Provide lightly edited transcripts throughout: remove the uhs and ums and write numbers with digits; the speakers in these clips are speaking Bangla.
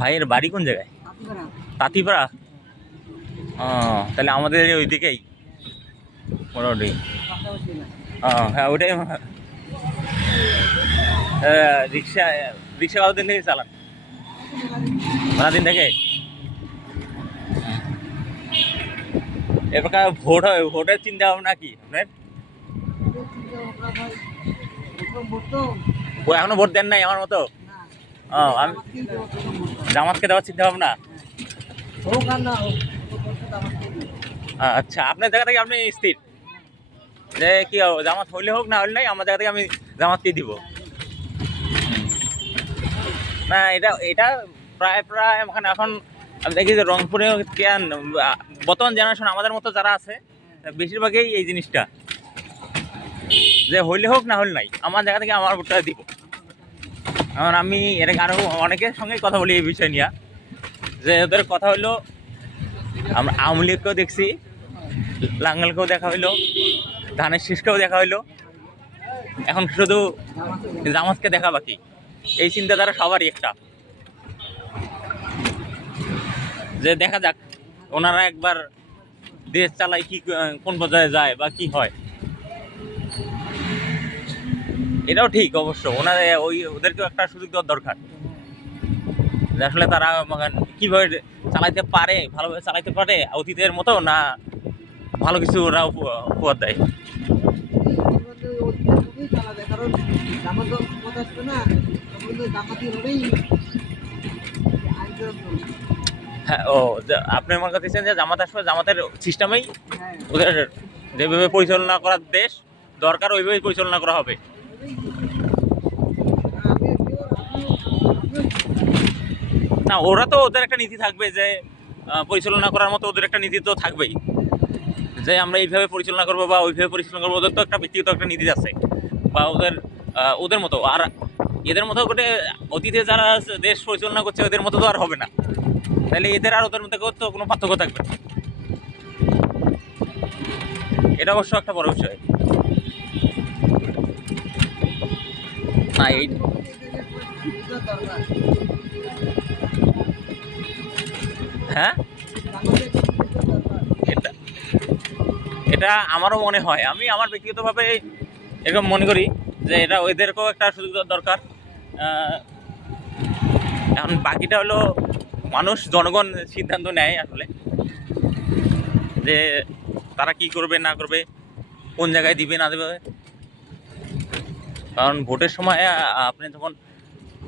ভাইয়ের বাড়ি কোন জায়গায়? তাঁতিপাড়া। ও, তাহলে আমাদের ওইদিকেই মোটামুটি। হ্যাঁ, ওইটাই। রিক্সা রিক্সা কতদিন থেকে চালান? দিন থেকে। এবার ভোট হয়, ভোটের চিন্তা ভাবনা কি আপনার? এখনো ভোট দেন নাই আমার মতো? আমি জামাতকে দেওয়ার চিন্তা ভাবনা। আচ্ছা, আপনার জায়গা থেকে আপনি স্থির যে কি জামাত হইলে হোক না হইলে নাই, আমার জায়গা থেকে আমি জামাতকেই দিব। না, এটা এটা প্রায় প্রায় এখন আমি দেখি যে রংপুরে বর্তমান জেনারেশন আমাদের মতো যারা আছে বেশিরভাগই এই জিনিসটা, যে হইলে হোক না হইলে নাই, আমার জায়গা থেকে আমার ভোটটা দিব। এখন আমি এটাকে আরো অনেকের সঙ্গে কথা বলি এই বিষয় নিয়ে, যে ওদের কথা হইলো আমরা আওয়ামী লীগকেও দেখছি, লাঙ্গলকেও দেখা হইলো, ধানের শীষকেও দেখা হইলো, এখন শুধু জামাতকে দেখা বাকি। এই চিন্তাধারা সবারই একটা, যে দেখা যাক ওনারা একবার দেশ চালায় কি কোন পর্যায়ে যায় বা কি হয়। এটাও ঠিক অবশ্য, ওনারা ওদেরকেও একটা সুযোগ দেওয়ার দরকার, যে আসলে তারা কিভাবে চালাইতে পারে, ভালোভাবে চালাইতে পারে অতীতের মতো, না ভালো কিছু ওরা উপহার দেয়। হ্যাঁ, আপনি আমার কাছে যে জামাত আসবে, জামাতের সিস্টেমেই ওদের যেভাবে পরিচালনা করার দেশ দরকার ওইভাবেই পরিচালনা করা হবে। না, ওরা তো ওদের একটা নীতি থাকবে, যে পরিচালনা করার মতো ওদের একটা নীতি তো থাকবেই, যে আমরা এইভাবে পরিচালনা করবো বা ওইভাবে পরিচালনা করবো। ওদের তো একটা ব্যক্তিগত একটা নীতি আছে, বা ওদের মতো। আর এদের মতো করে অতীতে যারা দেশ পরিচালনা করছে ওদের মতো তো আর হবে না, তাহলে এদের আর ওদের মধ্যে তো কোনো পার্থক্য থাকবে না। এটা অবশ্য একটা বড় বিষয়। না, এই হ্যাঁ, এটা এটা আমারও মনে হয়। আমি আমার ব্যক্তিগতভাবে এরকম মনে করি যে এটা ওদেরকেও একটা সুযোগ দেওয়ার দরকার। এখন বাকিটা হলো মানুষ, জনগণ সিদ্ধান্ত নেয় আসলে, যে তারা কি করবে না করবে, কোন জায়গায় দিবে না দেবে। কারণ ভোটের সময় আপনি যখন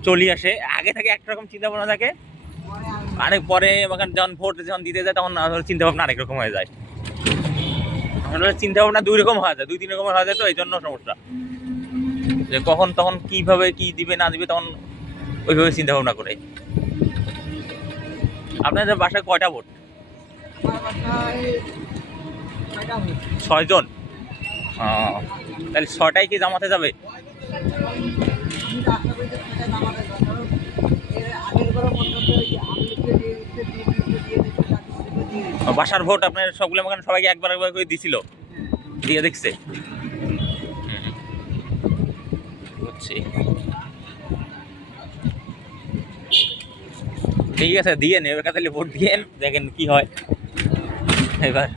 চলে আসে, আগে থেকে একরকম চিন্তা ভাবনা থাকে, আরেক পরে যখন ভোট যখন দিতে যায় তখন চিন্তা ভাবনা আরেক রকম হয়ে যায়। চিন্তা ভাবনা দুই রকম হয়ে যায়, দুই তিন রকমের হয়ে যায়, তো এই জন্য সমস্যা, যে কখন তখন কিভাবে কি দিবে না দিবে তখন ওইভাবে চিন্তা ভাবনা করে। আপনাদের বাসায় কয়টা ভোট? 6 জন। তাহলে 6টাই কি জামাতে যাবে? বাসার ভোট আপনার সবগুলো সবাইকে একবার একবার করে দিছিল, দিয়ে দেখছে। বুঝছি, ঠিক আছে, দিয়ে নেবে, তাহলে ভোট দিয়ে দেখেন কি হয় এবার।